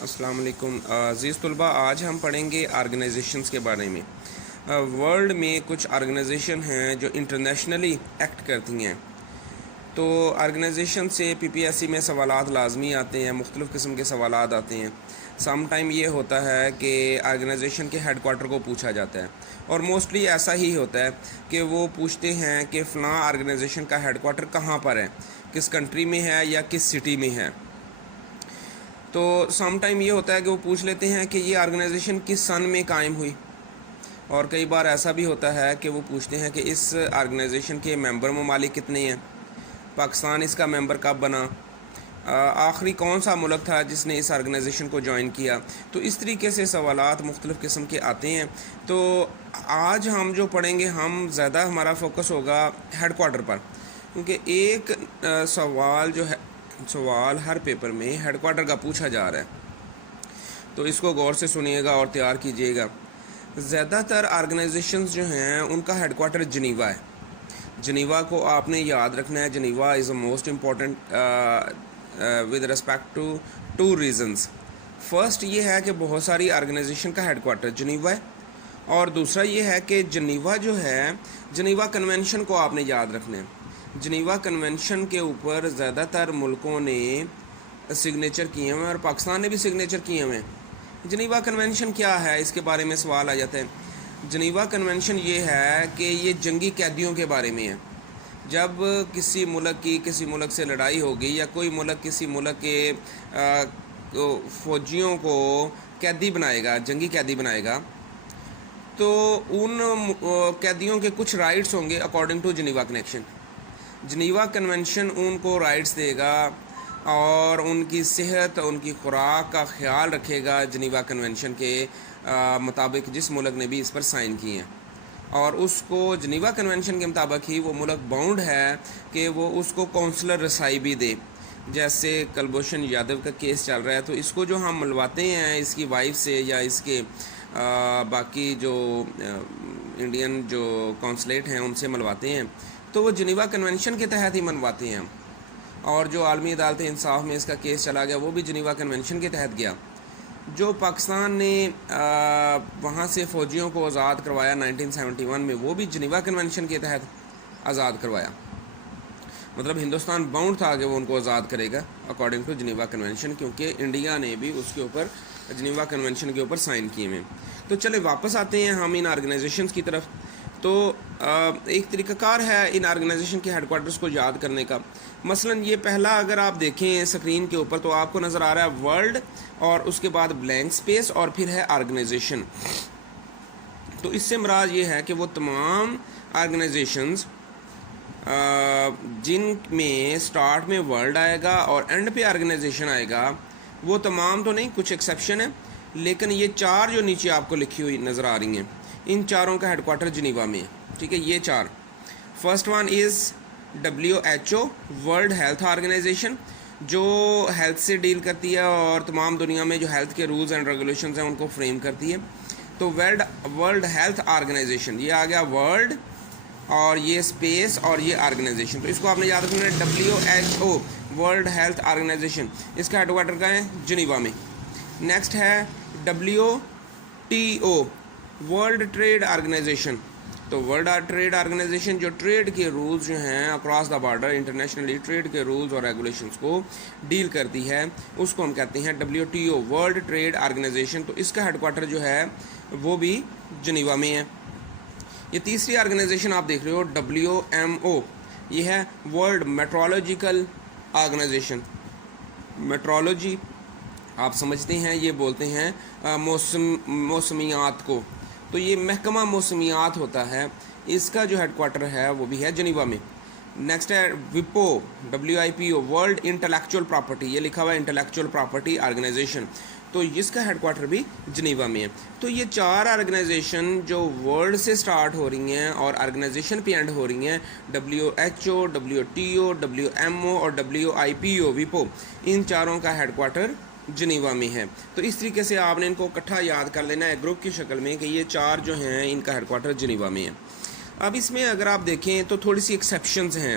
السلام علیکم عزیز طلباء، آج ہم پڑھیں گے آرگنائزیشنز کے بارے میں۔ ورلڈ میں کچھ آرگنائزیشن ہیں جو انٹرنیشنلی ایکٹ کرتی ہیں، تو آرگنائزیشن سے پی پی ایس سی میں سوالات لازمی آتے ہیں، مختلف قسم کے سوالات آتے ہیں۔ سم ٹائم یہ ہوتا ہے کہ آرگنائزیشن کے ہیڈ کوارٹر کو پوچھا جاتا ہے، اور موسٹلی ایسا ہی ہوتا ہے کہ وہ پوچھتے ہیں کہ فلاں آرگنائزیشن کا ہیڈ کوارٹر کہاں پر ہے، کس کنٹری میں ہے یا کس سٹی میں ہے۔ تو سم ٹائم یہ ہوتا ہے کہ وہ پوچھ لیتے ہیں کہ یہ آرگنائزیشن کس سن میں قائم ہوئی، اور کئی بار ایسا بھی ہوتا ہے کہ وہ پوچھتے ہیں کہ اس آرگنائزیشن کے ممبر ممالک کتنے ہیں، پاکستان اس کا ممبر کب بنا، آخری کون سا ملک تھا جس نے اس آرگنائزیشن کو جوائن کیا۔ تو اس طریقے سے سوالات مختلف قسم کے آتے ہیں۔ تو آج ہم جو پڑھیں گے، ہم زیادہ ہمارا فوکس ہوگا ہیڈ کوارٹر پر، کیونکہ ایک سوال ہر پیپر میں ہیڈ کوارٹر کا پوچھا جا رہا ہے، تو اس کو غور سے سنیے گا اور تیار کیجیے گا۔ زیادہ تر آرگنائزیشنز جو ہیں ان کا ہیڈ کوارٹر جنیوا ہے۔ جنیوا کو آپ نے یاد رکھنا ہے۔ Geneva is a most important with respect to two reasons. First یہ ہے کہ بہت ساری آرگنائزیشن کا ہیڈ کوارٹر جنیوا ہے، اور دوسرا یہ ہے کہ جنیوا جو ہے، جنیوا کنونشن کو آپ نے یاد رکھنا ہے۔ جنیوا کنونشن کے اوپر زیادہ تر ملکوں نے سگنیچر کیے ہوئے ہیں، اور پاکستان نے بھی سگنیچر کیے ہوئے ہیں۔ جنیوا کنونشن کیا ہے، اس کے بارے میں سوال آ جاتا ہے۔ جنیوا کنونشن یہ ہے کہ یہ جنگی قیدیوں کے بارے میں ہے۔ جب کسی ملک سے لڑائی ہوگی، یا کوئی ملک کسی ملک کے فوجیوں کو قیدی بنائے گا، جنگی قیدی بنائے گا، تو ان قیدیوں کے کچھ رائٹس ہوں گے according to Geneva connection. Geneva convention ان کو رائٹس دے گا، اور ان کی صحت، ان کی خوراک کا خیال رکھے گا جنیوا کنونشن کے مطابق، جس ملک نے بھی اس پر سائن کیے ہیں۔ اور اس کو جنیوا کنونشن کے مطابق ہی وہ ملک باؤنڈ ہے کہ وہ اس کو کونسلر رسائی بھی دے۔ جیسے کلبھوشن یادو کا کیس چل رہا ہے، تو اس کو جو ہم ملواتے ہیں اس کی وائف سے، یا اس کے باقی جو انڈین جو کونسلیٹ ہیں ان سے ملواتے ہیں، تو وہ جنیوا کنونشن کے تحت ہی منواتے ہیں ہم۔ اور جو عالمی عدالت انصاف میں اس کا کیس چلا گیا، وہ بھی جنیوا کنونشن کے تحت گیا۔ جو پاکستان نے وہاں سے فوجیوں کو آزاد کروایا 1971 میں، وہ بھی جنیوا کنونشن کے تحت آزاد کروایا۔ مطلب ہندوستان باؤنڈ تھا کہ وہ ان کو آزاد کرے گا اکارڈنگ ٹو جنیوا کنونشن، کیونکہ انڈیا نے بھی اس کے اوپر جنیوا کنونشن کے اوپر سائن کیے ہوئے۔ تو چلے واپس آتے ہیں ہم ان آرگنائزیشنز کی طرف۔ تو ایک طریقہ کار ہے ان آرگنائزیشن کے ہیڈ کوارٹرز کو یاد کرنے کا۔ مثلا یہ پہلا اگر آپ دیکھیں اسکرین کے اوپر، تو آپ کو نظر آ رہا ہے ورلڈ، اور اس کے بعد بلینک سپیس، اور پھر ہے آرگنائزیشن۔ تو اس سے مراد یہ ہے کہ وہ تمام آرگنائزیشنز جن میں سٹارٹ میں ورلڈ آئے گا اور اینڈ پہ آرگنائزیشن آئے گا، وہ تمام تو نہیں، کچھ ایکسیپشن ہیں، لیکن یہ چار جو نیچے آپ کو لکھی ہوئی نظر آ رہی ہیں، ان چاروں کا ہیڈ کوارٹر جنیوا میں ہے۔ ٹھیک ہے، یہ چار۔ First one is WHO، world health organization, جو ہیلتھ سے ڈیل کرتی ہے اور تمام دنیا میں جو ہیلتھ کے رولز اینڈ ریگولیشنز ہیں ان کو فریم کرتی ہے۔ تو ورلڈ ہیلتھ آرگنائزیشن، یہ آ گیا ورلڈ، اور یہ اسپیس، اور یہ آرگنائزیشن۔ تو اس کو آپ نے یاد رکھنا ہے، WHO، ورلڈ ہیلتھ آرگنائزیشن، اس کا ہیڈ کوارٹر کہاں ہے؟ جنیوا میں۔ نیکسٹ ہے WTO، ورلڈ ٹریڈ آرگنائزیشن۔ تو ورلڈ ٹریڈ آرگنائزیشن جو ٹریڈ کے رولز جو ہیں across the border internationally trade کے رولز اور ریگولیشنز کو ڈیل کرتی ہے، اس کو ہم کہتے ہیں WTO، ورلڈ ٹریڈ آرگنائزیشن۔ تو اس کا ہیڈ کوارٹر جو ہے وہ بھی جنیوا میں ہے۔ یہ تیسری آرگنائزیشن آپ دیکھ رہے ہو WMO، یہ ہے ورلڈ میٹرولوجیکل آرگنائزیشن۔ میٹرولوجی آپ سمجھتے ہیں، یہ بولتے ہیں موسمیات کو، تو یہ محکمہ موسمیات ہوتا ہے، اس کا جو ہیڈ کوارٹر ہے وہ بھی ہے جنیوا میں۔ نیکسٹ ہے WIPO، ورلڈ انٹلیکچوئل پراپرٹی، یہ لکھا ہوا ہے انٹلیکچوئل پراپرٹی آرگنائزیشن، تو اس کا ہیڈ کوارٹر بھی جنیوا میں ہے۔ تو یہ چار آرگنائزیشن جو ورلڈ سے سٹارٹ ہو رہی ہیں اور آرگنائزیشن پہ اینڈ ہو رہی ہیں، WHO، WTO، WMO اور WIPO، ویپو، ان چاروں کا ہیڈ کوارٹر جنیوا میں ہے۔ تو اس طریقے سے آپ نے ان کو اکٹھا یاد کر لینا ہے گروپ کی شکل میں، کہ یہ چار جو ہیں ان کا ہیڈ کوارٹر جنیوا میں ہے۔ اب اس میں اگر آپ دیکھیں تو تھوڑی سی ایکسیپشنز ہیں۔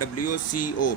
WCO।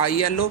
ILO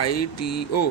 ITO।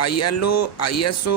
ILO, ISO,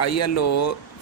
ILO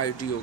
ITO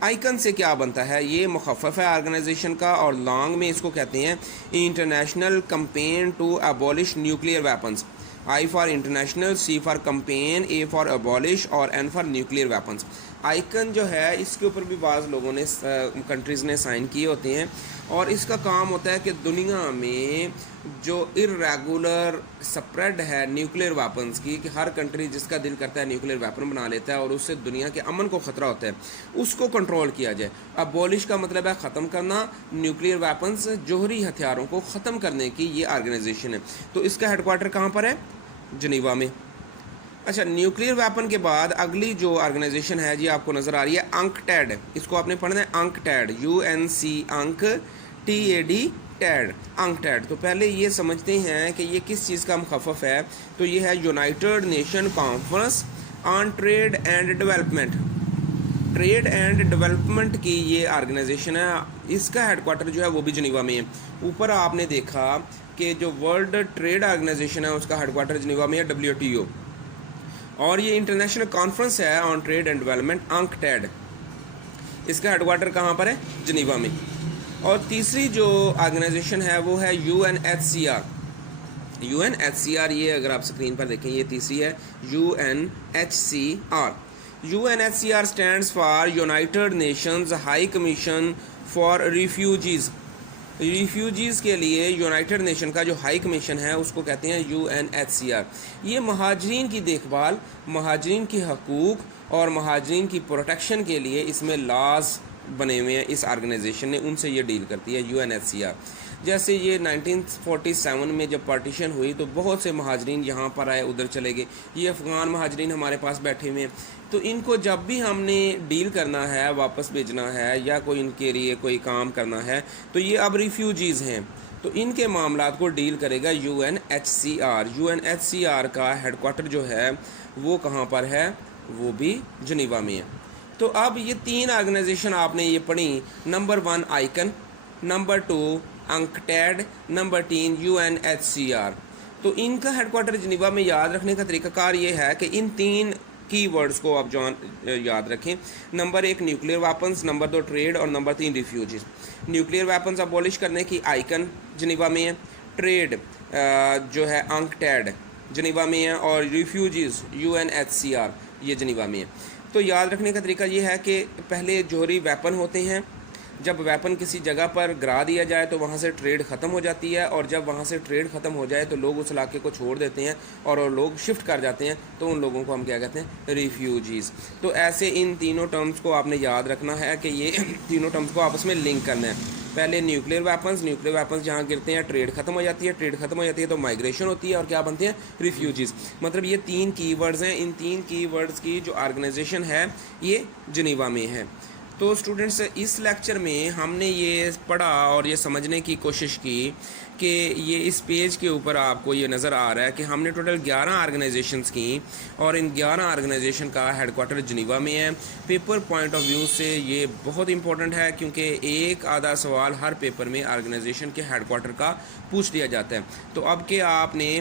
icon سے کیا بنتا ہے؟ یہ مخفف ہے آرگنائزیشن کا، اور لانگ میں اس کو کہتے ہیں international campaign to abolish nuclear weapons. I for international, C for campaign, A for abolish اور N for nuclear weapons. ICAN جو ہے اس کے اوپر بھی بعض لوگوں نے کنٹریز نے سائن کیے ہوتے ہیں، اور اس کا کام ہوتا ہے کہ دنیا میں جو ارریگولر سپریڈ ہے نیوکلیئر ویپنز کی، کہ ہر کنٹری جس کا دل کرتا ہے نیوکلیئر ویپن بنا لیتا ہے اور اس سے دنیا کے امن کو خطرہ ہوتا ہے، اس کو کنٹرول کیا جائے. ابولش کا مطلب ہے ختم کرنا، نیوکلیئر ویپنز جوہری ہتھیاروں کو ختم کرنے کی یہ آرگنائزیشن ہے. تو اس کا ہیڈ کوارٹر کہاں پر ہے؟ جنیوا میں. اچھا، نیوکلیئر ویپن کے بعد اگلی جو آرگنائزیشن ہے جی آپ کو نظر آ رہی ہے انکٹیڈ. اس کو آپ نے پڑھنا ہے انکٹیڈ، UNC انک TAD ٹیڈ، انکٹیڈ. تو پہلے یہ سمجھتے ہیں کہ یہ کس چیز کا مخفف ہے. تو یہ ہے United Nation conference on trade and development. Trade and development کی یہ آرگنائزیشن ہے. اس کا ہیڈ کوارٹر جو ہے وہ بھی جنیوا میں ہے. اوپر آپ نے دیکھا کہ جو ورلڈ ٹریڈ آرگنائزیشن ہے اس کا ہیڈ کوارٹر جنیوا میں ہے، WTO. اور یہ انٹرنیشنل کانفرنس ہے آن ٹریڈ اینڈ ڈیولپمنٹ، انکٹیڈ. اس کا ہیڈ کوارٹر کہاں پر ہے؟ جنیوا میں. اور تیسری جو آرگنائزیشن ہے وہ ہے UNHCR. UNHCR یہ اگر آپ اسکرین پر دیکھیں یہ تیسری ہے، UNHCR. UNHCR stands for United nations high commission for refugees. Refugees کے لیے یونائٹڈ نیشن کا جو ہائی کمیشن ہے اس کو کہتے ہیں UNHCR. یہ مہاجرین کی دیکھ بھال، مہاجرین کی حقوق اور مہاجرین کی پروٹیکشن کے لیے اس میں لاز بنے ہوئے ہیں. اس آرگنائزیشن نے ان سے یہ ڈیل کرتی ہے UNHCR. جیسے یہ 1947 میں جب پارٹیشن ہوئی تو بہت سے مہاجرین یہاں پر آئے، ادھر چلے گئے. یہ افغان مہاجرین ہمارے پاس بیٹھے ہوئے ہیں. تو ان کو جب بھی ہم نے ڈیل کرنا ہے، واپس بھیجنا ہے یا کوئی ان کے لیے کوئی کام کرنا ہے، تو یہ اب ریفیوجیز ہیں، تو ان کے معاملات کو ڈیل کرے گا UNHCR. UNHCR کا ہیڈ کوارٹر جو ہے وہ کہاں پر ہے؟ وہ بھی جنیوا میں ہے. تو اب یہ تین آرگنائزیشن آپ نے یہ پڑھی. Number 1 ICAN, number 2 UNCTAD, number 3 UNHCR. تو ان کا ہیڈ کوارٹر جنیوا میں. یاد رکھنے کا طریقہ کار یہ ہے کہ ان تین کی ورڈز کو آپ یاد رکھیں. Number 1 nuclear weapons, number 2 trade اور number 3 refugees. Nuclear weapons abolish کرنے کی آئیکن جنیوا میں ہے، ٹریڈ جو ہے انکٹیڈ جنیوا میں ہے، اور ریفیوجیز UNHCR یہ جنیوا میں ہے. تو یاد رکھنے کا طریقہ یہ ہے کہ پہلے جوہری ویپن ہوتے ہیں. جب ویپن کسی جگہ پر گرا دیا جائے تو وہاں سے ٹریڈ ختم ہو جاتی ہے، اور جب وہاں سے ٹریڈ ختم ہو جائے تو لوگ اس علاقے کو چھوڑ دیتے ہیں اور لوگ شفٹ کر جاتے ہیں، تو ان لوگوں کو ہم کیا کہتے ہیں؟ ریفیوجیز. تو ایسے ان تینوں ٹرمز کو آپ نے یاد رکھنا ہے کہ یہ تینوں ٹرمز کو آپس میں لنک کرنا ہے. پہلے نیوکلیئر ویپنز جہاں گرتے ہیں ٹریڈ ختم ہو جاتی ہے، ٹریڈ ختم ہو جاتی ہے تو مائگریشن ہوتی ہے، اور کیا بنتے ہیں؟ ریفیوجیز. مطلب یہ 3 کی ورڈز ہیں. ان 3 کی ورڈز کی جو آرگنائزیشن ہے یہ جنیوا میں ہے. تو اسٹوڈنٹس اس لیکچر میں ہم نے یہ پڑھا اور یہ سمجھنے کی کوشش کی کہ یہ اس پیج کے اوپر آپ کو یہ نظر آ رہا ہے کہ ہم نے ٹوٹل 11 آرگنائزیشنز کی، اور ان 11 آرگنائزیشن کا ہیڈ کوارٹر جنیوا میں ہے. پیپر پوائنٹ آف ویو سے یہ بہت امپورٹنٹ ہے، کیونکہ ایک آدھا سوال ہر پیپر میں آرگنائزیشن کے ہیڈ کوارٹر کا پوچھ لیا جاتا ہے. تو اب کہ آپ نے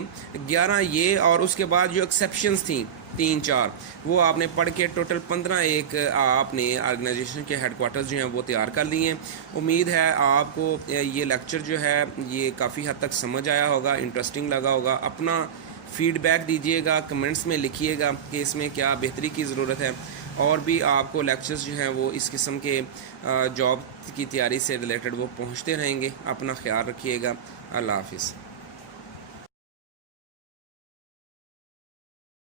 11 یہ اور اس کے بعد جو ایکسیپشنز تھیں 3-4 وہ آپ نے پڑھ کے ٹوٹل 15 آپ نے آرگنائزیشن کے ہیڈ کوارٹرز جو ہیں وہ تیار کر لیے ہیں. امید ہے آپ کو یہ لیکچر جو ہے یہ کافی حد تک سمجھ آیا ہوگا، انٹرسٹنگ لگا ہوگا. اپنا فیڈ بیک دیجیے گا، کمنٹس میں لکھیے گا کہ اس میں کیا بہتری کی ضرورت ہے. اور بھی آپ کو لیکچرز جو ہیں وہ اس قسم کے جاب کی تیاری سے ریلیٹڈ وہ پہنچتے رہیں گے. اپنا خیال رکھیے گا. اللہ حافظ.